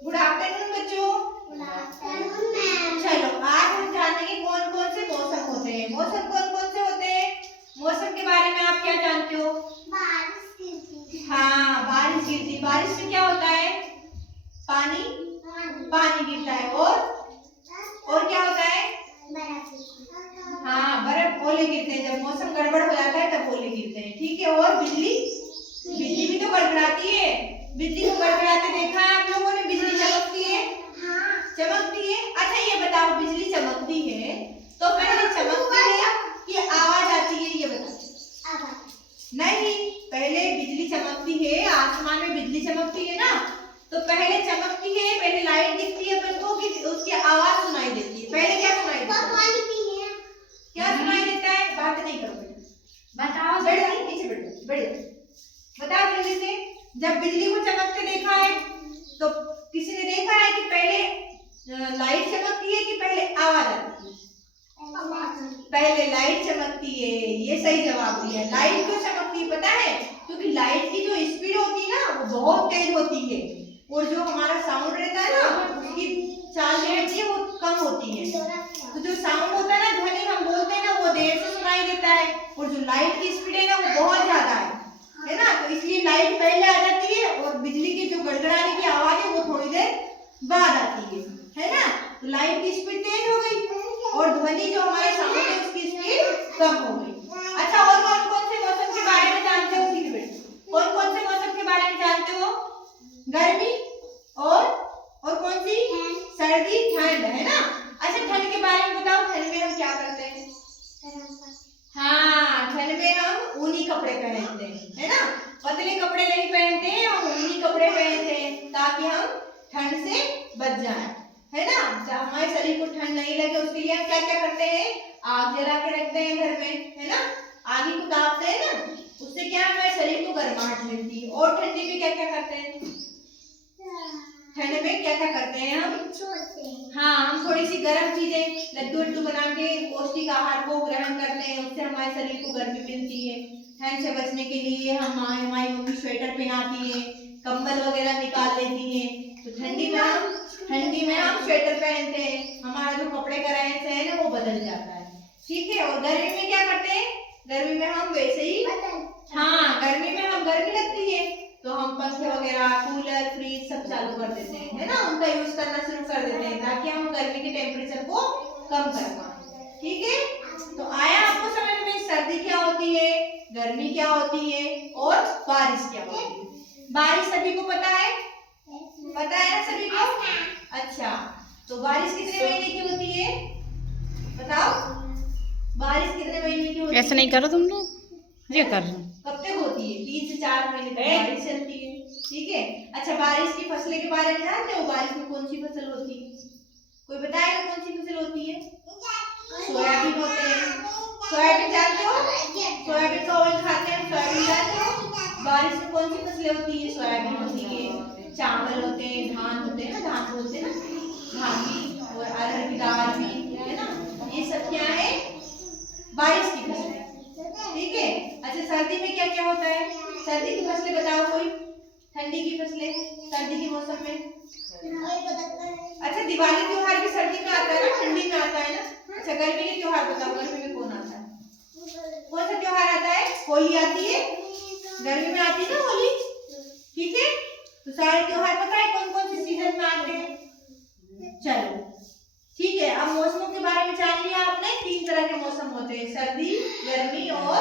Good afternoon बच्चों। Good afternoon ma'am. चलो आज हम जानेंगे कौन कौन से मौसम होते हैं। मौसम कौन कौन से होते हैं? मौसम के बारे में आप क्या जानते हो? बारिश गिरती। हाँ, बारिश गिरती। बारिश में क्या होता है? पानी पानी गिरता है। और क्या होता है? हाँ, बर्फ, ओले गिरते हैं। जब मौसम गड़बड़ हो जाता है तब ओले गिरते हैं। ठीक है। और बिजली बिजली भी तो गड़गड़ाती है। बिजली को गड़गड़ाते देखा है आप लोगों ने? बिजली चमकती है। चमकती है। अच्छा ये बताओ, बिजली चमकती है तो पहले चमकती है कि आवाज आती है? ये बताओ। नहीं, पहले बिजली चमकती है। आसमान में बिजली चमकती है ना, तो पहले चमकती है, पहले लाइट दिखती है अपन को, कि उसकी आवाज सुनाई देती है। पहले क्या सुनाई देता है? क्या सुनाई देता है? बात नहीं करो बेटा, बताओ। बैठ पीछे बैठो, बैठ बताओ जल्दी से। जब बिजली को चमकते देखा है तो किसी ने देखा है कि पहले लाइट चमकती है कि पहले आवाज आती है? पहले लाइट चमकती है। ये सही जवाब दिया। लाइट क्यों चमकती है पता है? क्योंकि लाइट की जो स्पीड होती है ना वो बहुत तेज होती है, और जो हमारा साउंड रहता है ना उसकी चाल जो रहती है वो कम होती है। तो जो साउंड होता है ना, ध्वनि हम बोलते हैं ना, वो देर से सुनाई देता है, और जो लाइट की स्पीड है ना वो बहुत ज्यादा है ना। तो इसलिए लाइट पहले आ जाती है और बिजली की जो गड़गड़ाने की आवाज है वो थोड़ी देर बाद आती है ना। तो लाइट की स्पीड तेज हो गई और ध्वनि जो हमारा साउंड है उसकी स्पीड कम हो गई। अच्छा, और कौन कौन से मौसम के बारे में जानते हो? ठीक है, कौन कौन से मौसम के बारे में जानते हो? गर्मी और कौन सी? सर्दी, ठंड, है ना। अच्छा, ठंड के बारे में बताओ। ठंड में हम क्या करते हैं? हाँ, ठंड में हम ऊनी कपड़े पहनते हैं, है ना। पतले कपड़े नहीं पहनते हैं, हम ऊनी कपड़े पहनते हैं ताकि हम ठंड से बच जाएं, है ना। जब हमारे शरीर को ठंड नहीं लगे उसके लिए हम क्या क्या करते हैं? आग जला के रखते हैं घर में, है ना। आग को तापते हैं ना, उससे क्या हमारे शरीर को गर्माहट मिलती है। और ठंडी में क्या क्या करते हैं? ठंड में क्या क्या करते हैं हम? हाँ, हम थोड़ी सी गर्म चीजें, लड्डू बना के पौष्टिक आहार को ग्रहण करते हैं, उससे हमारे शरीर को गर्मी मिलती है। ठंड से बचने के लिए हमारी मम्मी स्वेटर पहनाती है, कंबल वगैरह निकाल लेती है। तो ठंडी में हम स्वेटर पहनते हैं, हमारा जो कपड़े का रहन सहन है वो बदल जाता है। ठीक है। और गर्मी में क्या करते हैं? गर्मी में हम वैसे ही, हाँ, गर्मी में हम गर्मी लगती है तो हम पंखे वगैरह, कूलर, फ्रिज सब चालू कर देते हैं, है ना। उनका यूज करना शुरू कर देते हैं ताकि हम गर्मी के टेम्परेचर को कम कर पाए। ठीक है। तो आया आपको समझ में? सर्दी क्या होती है, गर्मी क्या होती है, और बारिश क्या होती है। बारिश सभी को पता है? पता है ना सभी को? अच्छा, तो बारिश कितने महीने की होती है बताओ? बारिश कितने महीने की होती है? ऐसा नहीं करो तुम लोग, ये कर रहे हो। कब तक होती है? 3 से 4 महीने तक बारिश चलती है। ठीक है। अच्छा, बारिश की फसलें के बारे में जानते हो? बारिश में कौन सी फसल होती है? कोई बताएगा कौन सी फसल होती है? सोयाबीन होते हैं। सोयाबीन जानते हो? सोयाबीन का ऑयल खाते हैं, सोयाबीन जानते हो? बारिश में कौन सी फसलें होती है? सोयाबीन होती है, चावल होते हैं, धान होते हैं ना, धान बोलते हैं ना, धान भी, और अरहर की दाल भी, है ना। ये सब क्या है? बारिश की फसलें। ठीक है। अच्छा, सर्दी में क्या क्या होता है? सर्दी की फसलें बताओ कोई। ठंडी की फसलें सर्दी के मौसम में। अच्छा, दिवाली त्योहार भी सर्दी में आता है ना, ठंडी में आता है ना। अच्छा, गर्मी के त्योहार बताओ। गर्मी में कौन आता है? कौन सा त्योहार आता है? होली आती है, गर्मी में आती है ना होली। ठीक है। तो सारे त्योहार पता है कौन कौन से सीजन में आते हैं? चलो ठीक है। अब मौसमों के बारे में जान लिया आपने। 3 तरह के मौसम होते हैं, सर्दी, गर्मी और